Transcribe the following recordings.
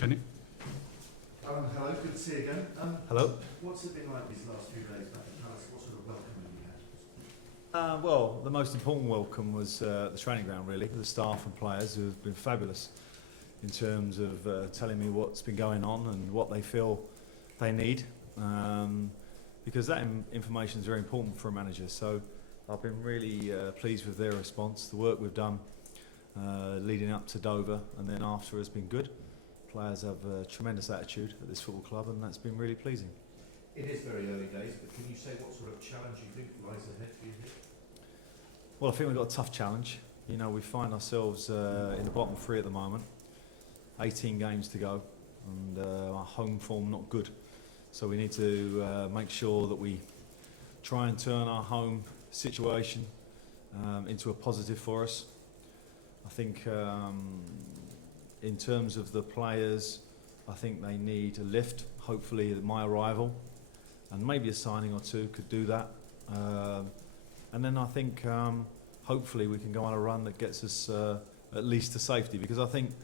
Kenny. Alan, hello, good to see you again. Hello. What's it been like these last few days back in Palace? What sort of welcome have you had? Well, the most important welcome was the training ground, really, the staff and players who have been fabulous in terms of telling me what's been going on and what they feel they need, because that information is very important for a manager. So I've been really pleased with their response. The work we've done leading up to Dover and then after has been good. Players have a tremendous attitude at this football club, and that's been really pleasing. It is very early days, but can you say what sort of challenge you think lies ahead for you here? Well, I think we've got a tough challenge. You know, we find ourselves in the bottom three at the moment, 18 games to go, and our home form not good. So we need to make sure that we try and turn our home situation into a positive for us. I think in terms of the players, I think they need a lift. Hopefully my arrival and maybe a signing or two could do that. And then I think hopefully we can go on a run that gets us at least to safety, because I think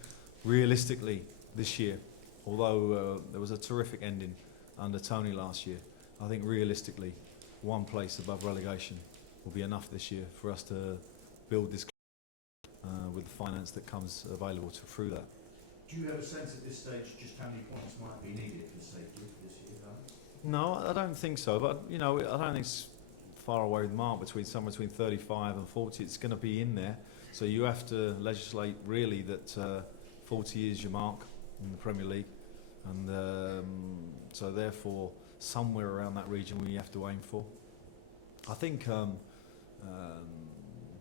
realistically this year, although there was a terrific ending under Tony last year, I think realistically one place above relegation will be enough this year for us to build this with the finance that comes available through that. Do you have a sense at this stage just how many points might be needed for safety this year, Alan? No, I don't think so. But you know, I don't think it's far away with the mark, somewhere between 35 and 40. It's going to be in there. So you have to legislate really that 40 is your mark in the Premier League, and so therefore somewhere around that region we have to aim for. I think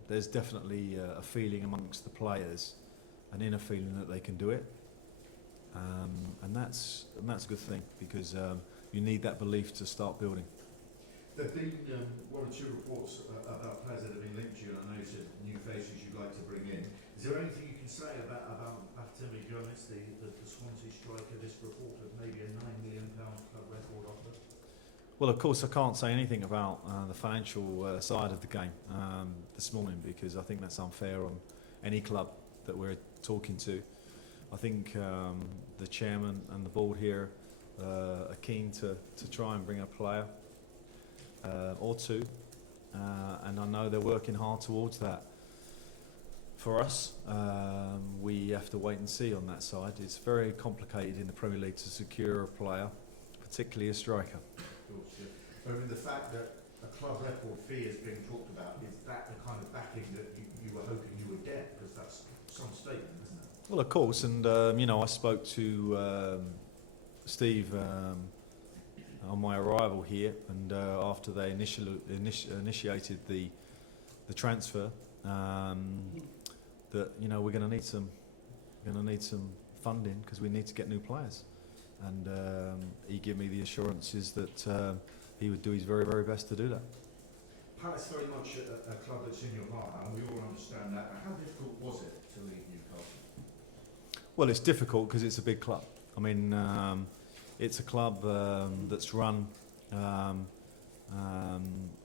there's definitely a feeling amongst the players, an inner feeling that they can do it, and that's a good thing, because you need that belief to start building. There have been one or two reports about players that have been linked to you, and I know you said new faces you'd like to bring in. Is there anything you can say about Pardew, the Swansea striker? This report of maybe a £9 million club record offer? Well, of course, I can't say anything about the financial side of the game this morning, because I think that's unfair on any club that we're talking to. I think the chairman and the board here are keen to try and bring a player or two, and I know they're working hard towards that. For us, we have to wait and see on that side. It's very complicated in the Premier League to secure a player, particularly a striker. I mean, the fact that a club record fee is being talked about, is that the kind of backing that you were hoping you would get? Because that's some statement, isn't it? Well, of course, and you know, I spoke to Steve on my arrival here, and after they initiated the transfer, that you know we're going to need some funding, because we need to get new players, and he gave me the assurances that he would do his very, very best to do that. Palace very much a club that's in your heart, and we all understand that. How difficult was it to leave Newcastle? Well, it's difficult because it's a big club. I mean, it's a club that's run on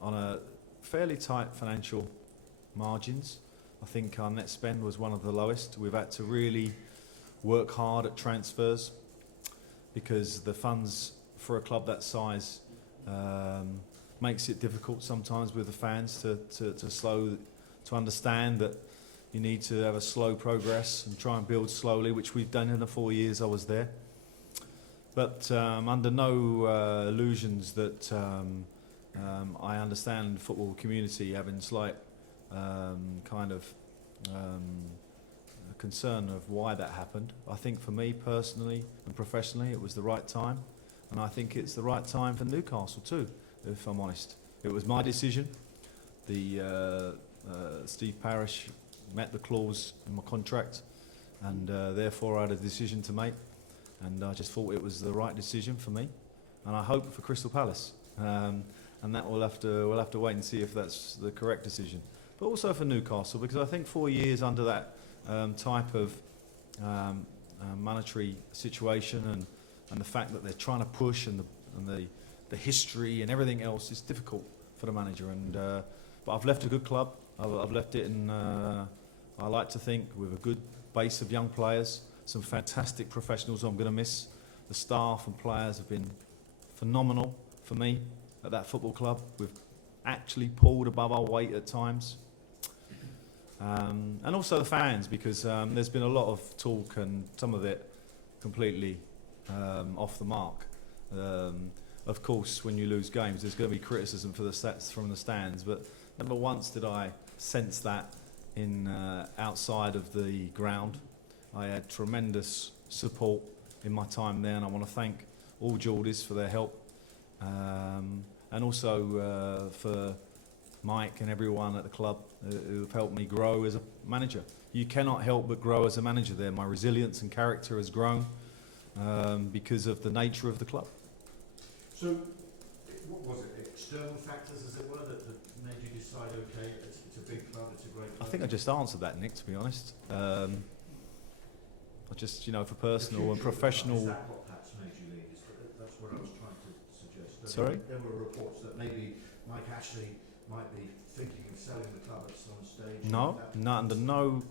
a fairly tight financial margins. I think our net spend was one of the lowest. We've had to really work hard at transfers, because the funds for a club that size makes it difficult sometimes with the fans to understand that you need to have a slow progress and try and build slowly, which we've done in the 4 years I was there. But under no illusions that I understand the football community having slight kind of concern of why that happened. I think for me personally and professionally it was the right time, and I think it's the right time for Newcastle too, if I'm honest. It was my decision. The Steve Parish met the clause in my contract, and therefore I had a decision to make, and I just thought it was the right decision for me, and I hope for Crystal Palace, and that we'll have to wait and see if that's the correct decision. But also for Newcastle, because I think 4 years under that type of monetary situation, and the fact that they're trying to push, and the history and everything else is difficult for the manager. And but I've left a good club. I've left it in, I like to think, with a good base of young players, some fantastic professionals I'm going to miss. The staff and players have been phenomenal for me at that football club. We've actually pulled above our weight at times. And also the fans, because there's been a lot of talk and some of it completely off the mark. Of course, when you lose games, there's going to be criticism for the stats from the stands, but never once did I sense that in outside of the ground. I had tremendous support in my time there, and I want to thank all Geordies for their help, and also for Mike and everyone at the club who have helped me grow as a manager. You cannot help but grow as a manager there. My resilience and character has grown because of the nature of the club. So, what was it, external factors, as it were, that made you decide, okay, it's a big club, it's a great club? I think I just answered that, Nick, to be honest. I just, for personal and professional... Is that what perhaps made you leave? That's what I was trying to suggest. Sorry? There were reports that maybe Mike Ashley might be thinking of selling the club at some stage. No,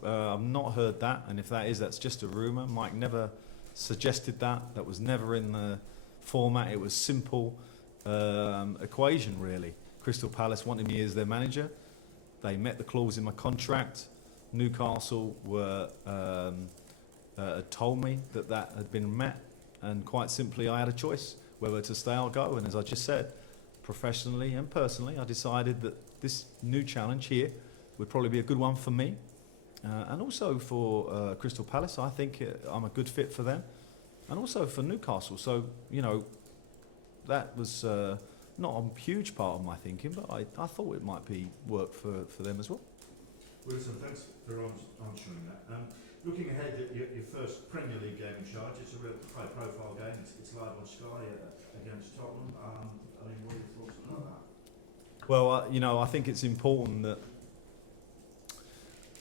I've not heard that, and if that is, that's just a rumour. Mike never suggested that. That was never in the format. It was simple equation, really. Crystal Palace wanted me as their manager. They met the clause in my contract. Newcastle had told me that had been met, and quite simply I had a choice whether to stay or go. And as I just said, professionally and personally, I decided that this new challenge here would probably be a good one for me, and also for Crystal Palace. I think I'm a good fit for them, and also for Newcastle. So, that was not a huge part of my thinking, but I thought it might be work for them as well. Well, listen, thanks for answering that. Looking ahead at your first Premier League game in charge, it's a real high-profile game. It's live on Sky against Tottenham. What are your thoughts about that? Well, I think it's important that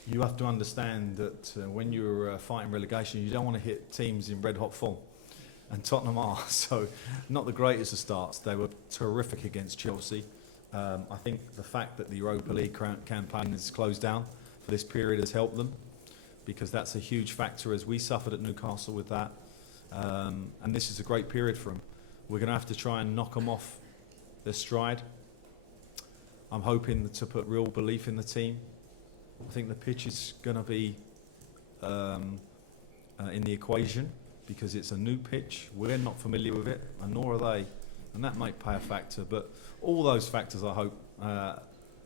you have to understand that when you're fighting relegation, you don't want to hit teams in red-hot form. And Tottenham are, so not the greatest of starts. They were terrific against Chelsea. I think the fact that the Europa League campaign is closed down for this period has helped them, because that's a huge factor, as we suffered at Newcastle with that. And this is a great period for them. We're going to have to try and knock them off their stride. I'm hoping to put real belief in the team. I think the pitch is going to be in the equation, because it's a new pitch. We're not familiar with it, and nor are they, and that might play a factor. But all those factors, I hope,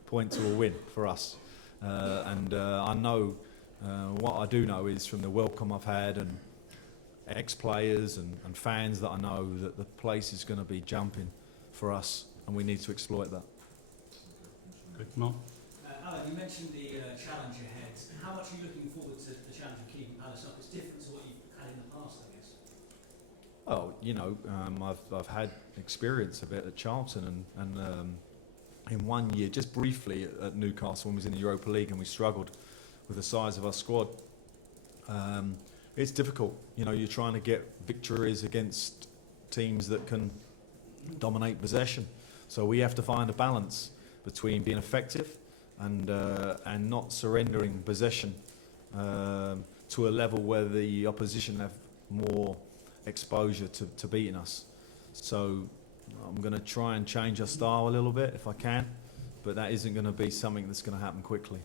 point to a win for us. And I know, what I do know is from the welcome I've had and ex-players and fans that I know, that the place is going to be jumping for us, and we need to exploit that. Good, Mark. Alan, you mentioned the challenge ahead. How much are you looking forward to the challenge of keeping Palace up? It's different to what you've had in the past, I guess. Oh, I've had experience of it at Charlton and in 1 year, just briefly at Newcastle when we was in the Europa League and we struggled with the size of our squad. It's difficult. You're trying to get victories against teams that can dominate possession. So we have to find a balance between being effective and not surrendering possession to a level where the opposition have more exposure to beating us. So I'm going to try and change our style a little bit if I can, but that isn't going to be something that's going to happen quickly.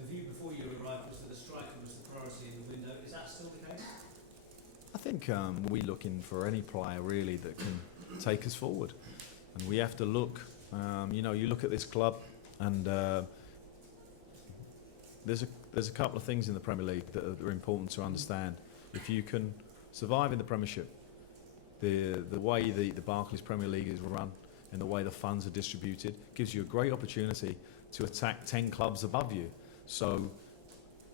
The view before you arrived was that the striker was the priority in the window. Is that still the case? I think we're looking for any player really that can take us forward, and we have to look. You look at this club, and there's a couple of things in the Premier League that are important to understand. If you can survive in the Premiership, the way the Barclays Premier League is run and the way the funds are distributed gives you a great opportunity to attack 10 clubs above you. So,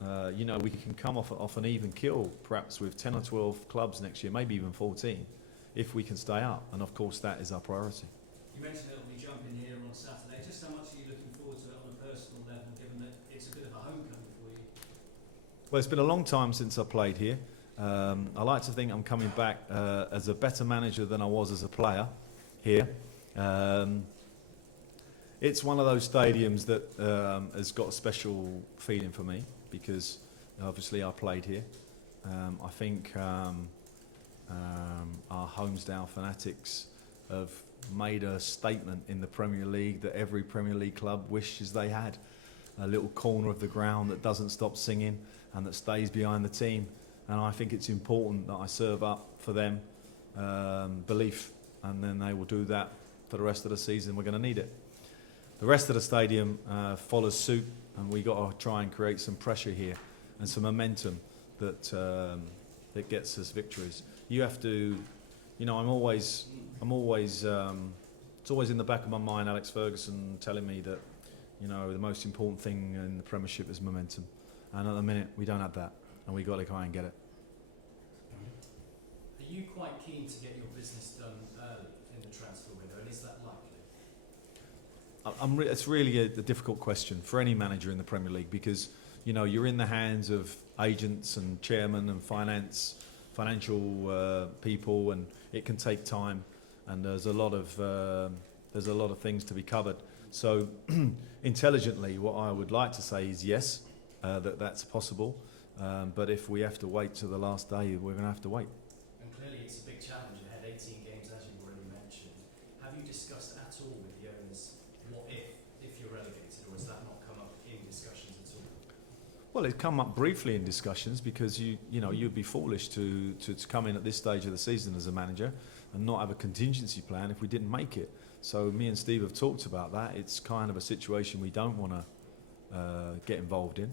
we can come off an even kill, perhaps with 10 or 12 clubs next year, maybe even 14, if we can stay up. And of course, that is our priority. You mentioned it'll be jumping here on Saturday. Just how much are you looking forward to it on a personal level, given that it's a bit of a homecoming for you? Well, it's been a long time since I played here. I like to think I'm coming back as a better manager than I was as a player here. It's one of those stadiums that has got a special feeling for me, because obviously I played here. I think our Holmesdale fanatics have made a statement in the Premier League that every Premier League club wishes they had. A little corner of the ground that doesn't stop singing and that stays behind the team. And I think it's important that I serve up for them belief, and then they will do that for the rest of the season. We're going to need it. The rest of the stadium follows suit, and we got to try and create some pressure here and some momentum that that gets us victories. You have to, you know, it's always in the back of my mind, Alex Ferguson telling me that, you know, the most important thing in the Premiership is momentum, and at the minute we don't have that, and we got to try and get it. Are you quite keen to get your business done early in the transfer window, and is that likely? It's really a difficult question for any manager in the Premier League, because, you know, you're in the hands of agents and chairmen and financial people, and it can take time, and there's a lot of things to be covered. So intelligently, what I would like to say is yes, that's possible, but if we have to wait till the last day, we're going to have to wait. And clearly it's a big challenge ahead, 18 games as you've already mentioned. Have you discussed at all with the owners what if you're relegated, or has that not come up in discussions at all? Well, it's come up briefly in discussions, because you'd be foolish to come in at this stage of the season as a manager and not have a contingency plan if we didn't make it. So me and Steve have talked about that. It's kind of a situation we don't want to get involved in.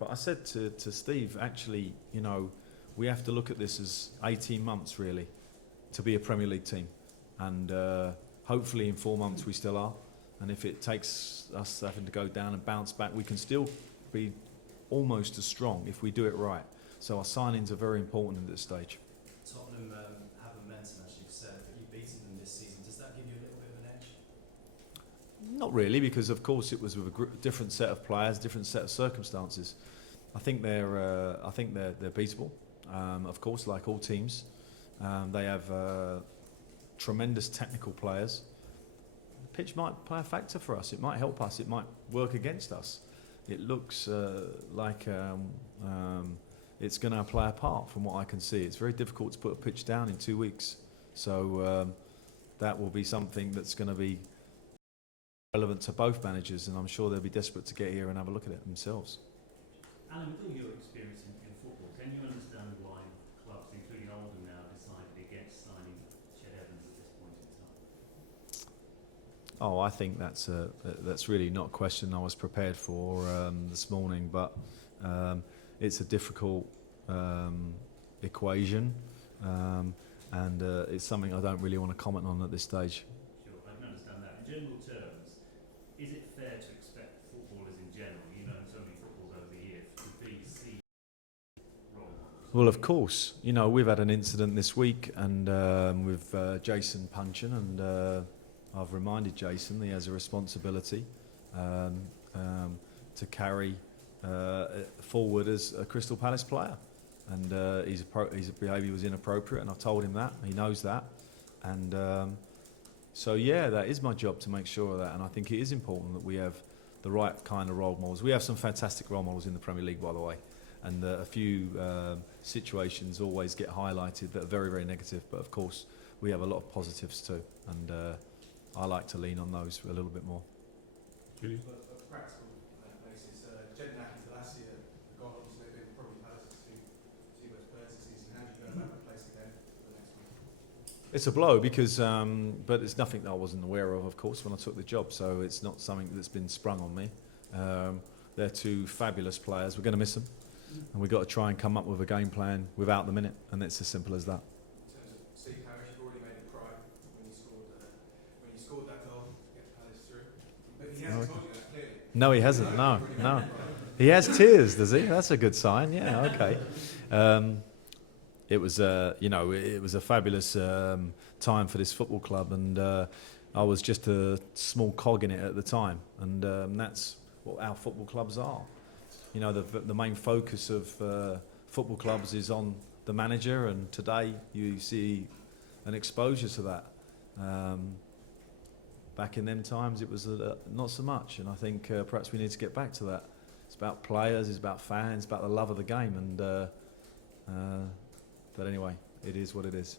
But I said to Steve, actually, you know, we have to look at this as 18 months really to be a Premier League team, and hopefully in 4 months we still are. And if it takes us having to go down and bounce back, we can still be almost as strong if we do it right. So our signings are very important at this stage. Tottenham have momentum, as you've said, but you've beaten them this season. Does that give you a little bit of an edge? Not really, because of course it was with a different set of players, different set of circumstances. I think they're beatable. Of course, like all teams, they have tremendous technical players. The pitch might play a factor for us. It might help us. It might work against us. It looks like it's going to play a part from what I can see. It's very difficult to put a pitch down in 2 weeks. So that will be something that's going to be relevant to both managers, and I'm sure they'll be desperate to get here and have a look at it themselves. Alan, with all your experience in football, can you understand why clubs, including Oldham now, decided against signing Ched Evans at this point in time? Oh, I think that's really not a question I was prepared for this morning, but it's a difficult equation, and it's something I don't really want to comment on at this stage. Sure, I can understand that. In general terms, is it fair to expect footballers in general, you know, so many footballs over the years, to be seen wrong? Well, of course, you know, we've had an incident this week, and with Jason Punchin, and I've reminded Jason he has a responsibility to carry forward as a Crystal Palace player, and his behaviour was inappropriate, and I've told him that. He knows that, and so yeah, that is my job to make sure of that, and I think it is important that we have the right kind of role models. We have some fantastic role models in the Premier League, by the way, and a few situations always get highlighted that are very, very negative, but of course we have a lot of positives too, and I like to lean on those a little bit more. Julian? A practical basis, Jed Naki to last year, got obviously they've been probably Palace's two best players this season. How do you go about replacing them for the next one? It's a blow because, but it's nothing that I wasn't aware of course, when I took the job, so it's not something that's been sprung on me. They're two fabulous players. We're going to miss them, and we've got to try and come up with a game plan without them in it, and it's as simple as that. In terms of Steve Harris, you've already made a cry when you scored that goal to get Palace through. But he hasn't told you that clearly. No, he hasn't. No. He has tears, does he? That's a good sign. Yeah, okay. It was, it was a fabulous time for this football club, and I was just a small cog in it at the time, and that's what our football clubs are. You know, the main focus of football clubs is on the manager, and today you see an exposure to that. Back in them times, it was not so much, and I think perhaps we need to get back to that. It's about players, it's about fans, it's about the love of the game. And but anyway, it is what it is.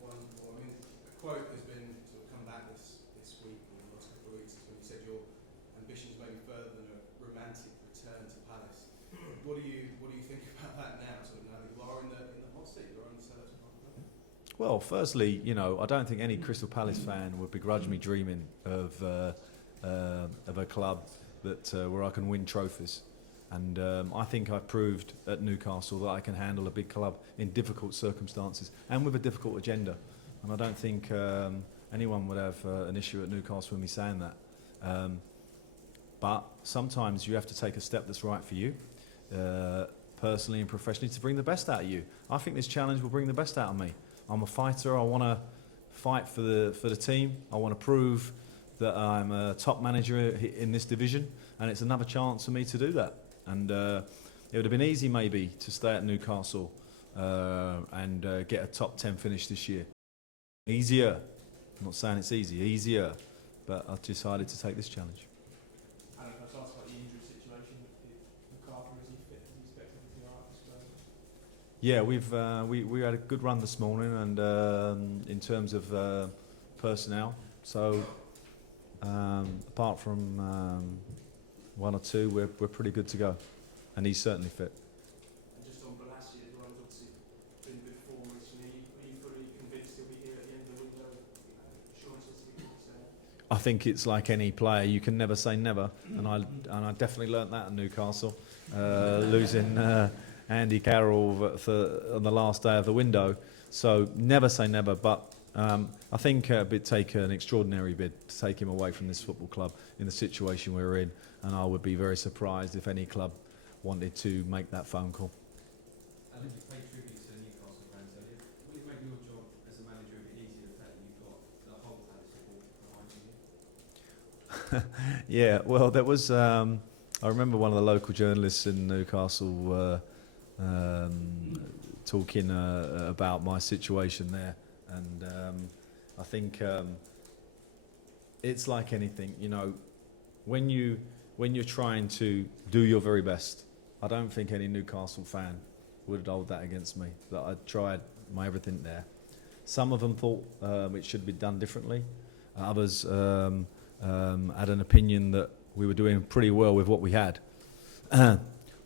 Well, I mean, a quote has been sort of come back this week or the last couple of weeks, is when you said your ambitions may be further than a romantic return to Palace. What do you think about that now? Sort of now that you are in the hot seat, you're on the Selhurst Park. Well, firstly, I don't think any Crystal Palace fan would begrudge me dreaming of a club that where I can win trophies. And I think I've proved at Newcastle that I can handle a big club in difficult circumstances and with a difficult agenda. And I don't think anyone would have an issue at Newcastle with me saying that. But sometimes you have to take a step that's right for you, personally and professionally, to bring the best out of you. I think this challenge will bring the best out of me. I'm a fighter. I want to fight for the team. I want to prove that I'm a top manager in this division, and it's another chance for me to do that. And it would have been easy maybe to stay at Newcastle and get a top 10 finish this year. Easier. I'm not saying it's easy. Easier. But I've decided to take this challenge. And if I ask about the injury situation, if McCarthy is he fit, is he expected to be alright for Spurs? Yeah, we had a good run this morning, and in terms of personnel. So apart from one or two, we're pretty good to go, and he's certainly fit. And just on Balassi as well, he's obviously been good form recently. Are you fully convinced he'll be here at the end of the window? Assurances to be concerned? I think it's like any player, you can never say never, and I definitely learnt that at Newcastle, losing Andy Carroll on the last day of the window. So never say never, but I think it'd take an extraordinary bid to take him away from this football club in the situation we're in, and I would be very surprised if any club wanted to make that phone call. I think you paid tribute to Newcastle fans earlier. Would it make your job as a manager a bit easier, the fact that you've got the whole Palace support behind you? Yeah, well, there was. I remember one of the local journalists in Newcastle talking about my situation there, and I think it's like anything, when you're trying to do your very best. I don't think any Newcastle fan would hold that against me, that I tried my everything there. Some of them thought it should be done differently. Others had an opinion that we were doing pretty well with what we had.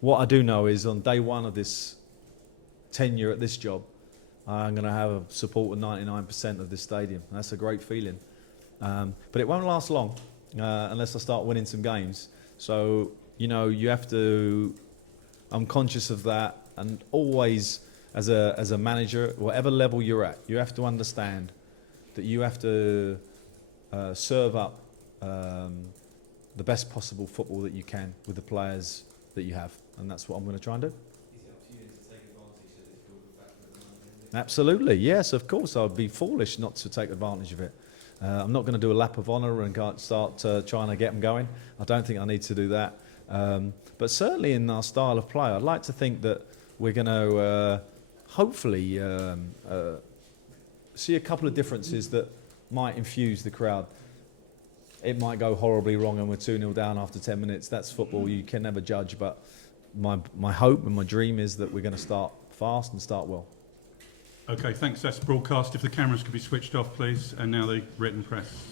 What I do know is on day one of this tenure at this job, I'm going to have a support of 99% of this stadium. And that's a great feeling. But it won't last long unless I start winning some games. So, you have to... I'm conscious of that, and always as a manager, whatever level you're at, you have to understand that you have to serve up the best possible football that you can with the players that you have, and that's what I'm going to try and do. Is it up to you to take advantage of this build factor at the moment, isn't it? Absolutely, yes, of course. I'd be foolish not to take advantage of it. I'm not going to do a lap of honour and start trying to get them going. I don't think I need to do that. But certainly in our style of play, I'd like to think that we're going to hopefully see a couple of differences that might infuse the crowd. It might go horribly wrong and we're 2-0 down after 10 minutes. That's football, you can never judge. But my hope and my dream is that we're going to start fast and start well. Okay, thanks. That's broadcast. If the cameras could be switched off, please. And now the written press.